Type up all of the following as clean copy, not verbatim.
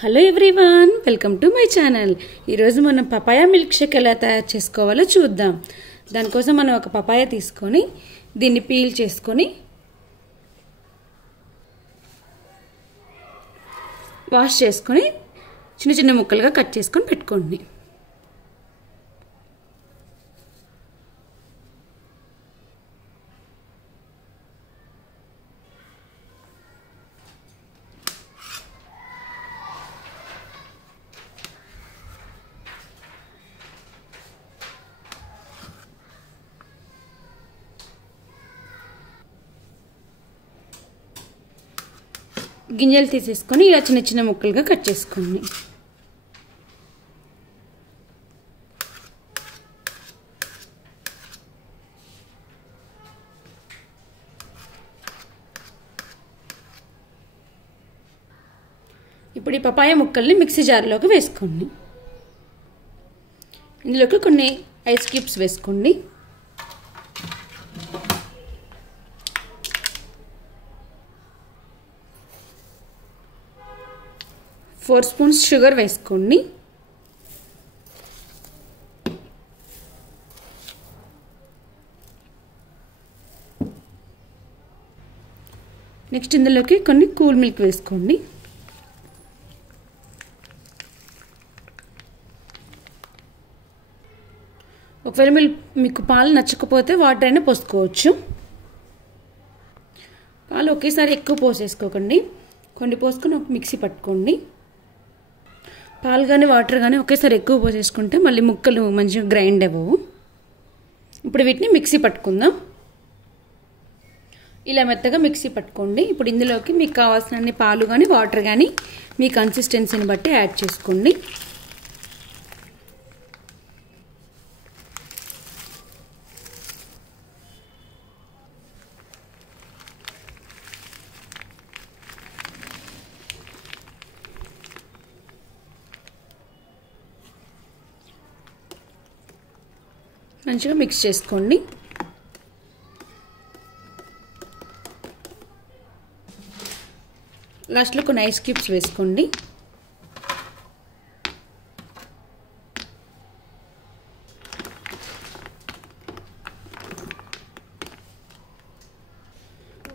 Hello everyone, welcome to my channel. ఈరోజు మనం papaya milk shake ఎలా తయారు చేసుకోవాలో చూద్దాం. దానికోసం మనం ఒక పపాయ తీసుకొని దీన్ని పీల్ చేసుకొని వాష్ చేసుకొని చిన్న చిన్న ముక్కలుగా కట్ చేసుకొని పెట్టుకోండి. గింజలు తీసేసుకొని ఇలా చిన్న చిన్న ముక్కలుగా కట్ చేసుకోండి. ఇప్పుడు ఈ పపాయ ముక్కల్ని మిక్సీ జార్లోకి వేసుకోండి. ఇందులోకి కొన్ని ఐస్ క్యూబ్స్ వేసుకోండి. फोर स्पून्स शुगर వేసుకోండి. నెక్స్ట్ ఇందులోకి కొన్ని కూల్ మిల్క్ వేసుకోండి. ఒకవేళ మీకు పాలు నచ్చకపోతే వాటర్ అయినా పోసుకోవచ్చు. పాలు ఒకేసారి ఎక్కువ పోసేసుకోకండి, కొన్ని పోసుకొని ఒక మిక్సీ పట్టుకోండి. పాలు కానీ వాటర్ కానీ ఒకేసారి ఎక్కువ పోసేసుకుంటే మళ్ళీ ముక్కలు మంచిగా గ్రైండ్ అవ్వవు. ఇప్పుడు వీటిని మిక్సీ పట్టుకుందాం. ఇలా మెత్తగా మిక్సీ పట్టుకోండి. ఇప్పుడు ఇందులోకి మీకు కావాల్సినన్ని పాలు కానీ వాటర్ కానీ మీ కన్సిస్టెన్సీని బట్టి యాడ్ చేసుకోండి. మంచిగా మిక్స్ చేసుకోండి. లాస్ట్లో కొన్ని ఐస్ క్యూబ్స్ వేసుకోండి.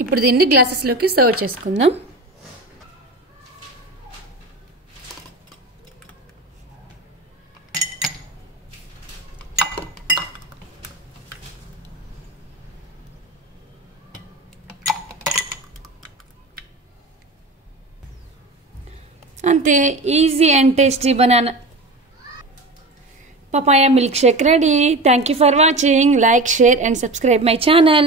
ఇప్పుడు దీన్ని గ్లాసెస్లోకి సర్వ్ చేసుకుందాం. అంతే, easy and tasty banana papaya milk shake ready. Thank you for watching. Like, share and subscribe my channel.